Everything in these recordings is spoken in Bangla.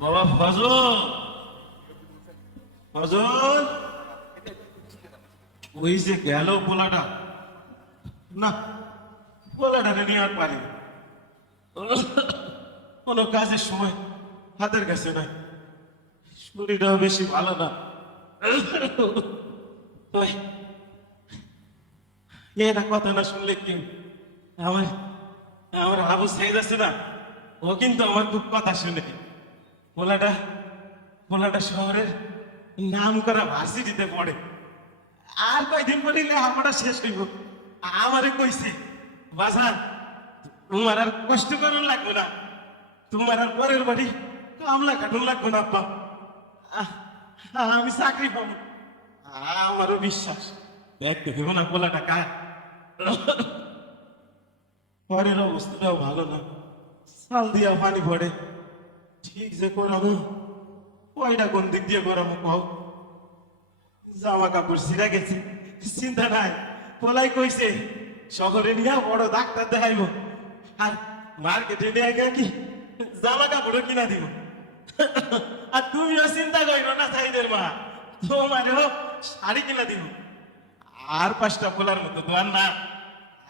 বাবা, ফজল। ফজল। ওই যে গেল বলাটা না বলাটা নিয়ে আর পারি কোনো কাজের সময় হাতের কাছে নাই। শরীরটাও বেশি ভালো না। এটা কথা না শুনলে কি? আমার আমার আবু সাইদ আছে না। ও কিন্তু আমার খুব কথা শুনে। পোলাটা পোলাটা শহরের নাম করা ভার্সিটিতে পড়ে। আর কয়দিন পড়িলে আমরা শেষ হইব। আমারে কইছে বাজার তোমার আর কষ্ট করুন লাগবে না। তোমার আর পরের বাড়ি কামলা কাটুন লাগবে না, আব্বা। আমি চাকরি পাবো। আমারও বিশ্বাস। দেখতে ভেব না পোলাটা কায় পরের অবস্থাটাও ভালো না। সাল দিয়া পানি পড়ে ঠিক যে করাবো ওইটা কোন দিক দিয়ে করাবো কও? জামা কাপড় ছিঁড়া গেছে। চিন্তা নাই। পোলাই কইছে, শহরে নিয়ে বড় ডাক্তার দেখাইব। আর মার্কেটে নিয়ে গিয়ে কি জামা কাপড়ও কিনা দিব? আর তুমিও চিন্তা করিও না, সাইদের মা। তোমারও শাড়ি কিনা দিব আর পাঁচটা পোলার মতো দোয়ার না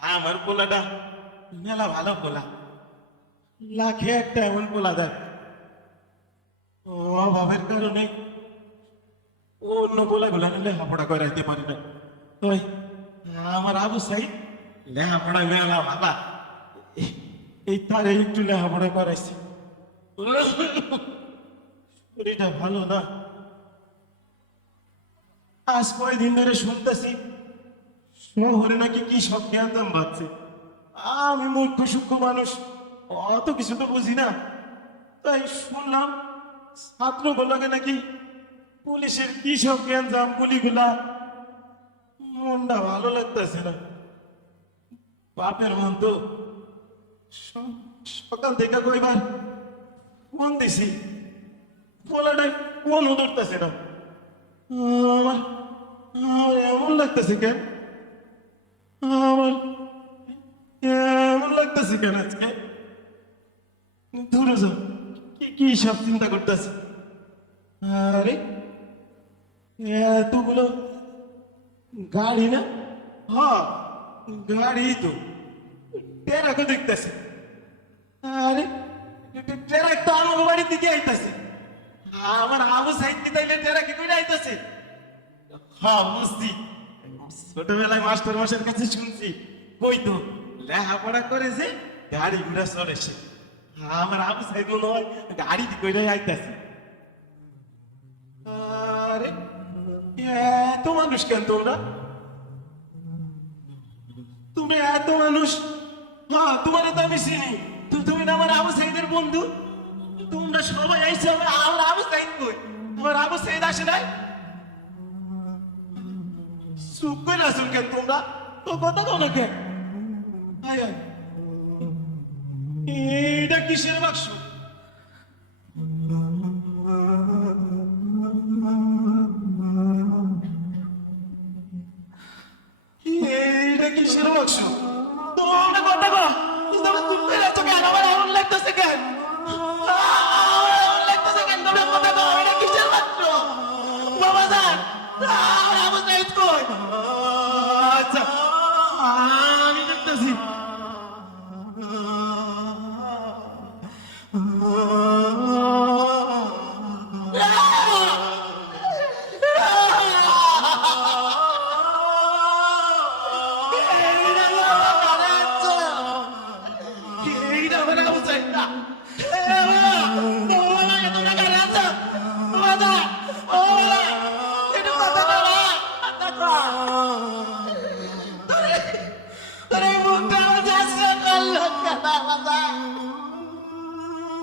আমার পোলাটা মেলা ভালো পোলা লাখে একটা এমন পোলা দেখ অভাবের কারণে ও অন্য পোলা গুলা লেখাপড়া করে রাখতে পারি না ওই আমার আবু সাই লেখাপড়া মেলা ভালা এই- তার একটু লেখাপড়া করাইছি শরীরটা ভালো না আজ কয়দিন ধরে শুনতেছি, শহরে নাকি কি সব জ্ঞানতাম বাড়ছে আমি মূর্খ, সূক্ষ্ম মানুষ, অত কিছু তো বুঝি না। তাই শুনলাম ছাত্র ছাত্রগুলোকে নাকি পুলিশের কি সব জ্ঞান জাম গুলিগুলা। মনটা ভালো লাগতেছে না। বাপের মন তো সকাল থেকে কইবার ফোন দিছি। পোলাটা ফোন ধরতেছে না। আমার আমার এমন লাগতেছে কেন? আমার এমন লাগতেছে কেন আজকে? দূরে যাও, কি কি সব চিন্তা করতেছে? আরে, এতগুলো গাড়ি না? হ্যাঁ গাড়ি তো টেরাকে দেখতেছে। আরে, টেরাক তো আমার বাড়ির দিকে আইতাছে। আমার আবু সাইড তাইলে টেরাকে কইরা আইতাছে? হ্যাঁ বুঝছি। ছোটবেলায় মাস্টার মাসের কাছে শুনছি, কই তো, লেখাপড়া করেছে গাড়ি ঘোড়া চড়েছে আমার আবু সাইড মনে হয় গাড়ি কইরাই আইতাছে। আরে, এত মানুষ কেন তোমরা? তুমি এত মানুষ? হ্যাঁ তোমার তো আমি চিনি। তুমি আমার আবু সাইদের বন্ধু? তোমরা সবাই আইসো আমার আবু সাইদ কই? আমার আবু সাইদ আসে নাই? চুপ করে আসুন কেন তোমরা তো কথা কো না কেন। এটা কিসের বাক্স এটা কিসের বাক্স তোমরা কথা কো তোমরা চুপ করে আছো কেন আমার এমন লাগতেছে কেন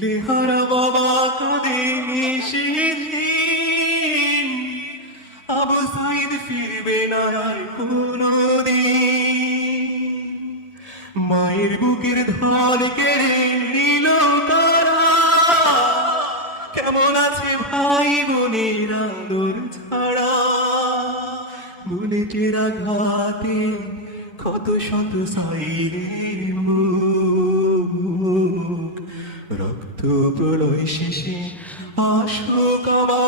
বিহার বাবা কাঁদে সেদিন আবু সাইদ ফিরবে না আর কোনদিন মায়ের বুকের ধর কেড়ে নিল তারা। কেমন আছে ভাই বোনের আদর ছাড়া? বুলেটের ঘাতে কত শত সাইরে রক্ত প্রলয় শেষে আসুক আমাদের সুখ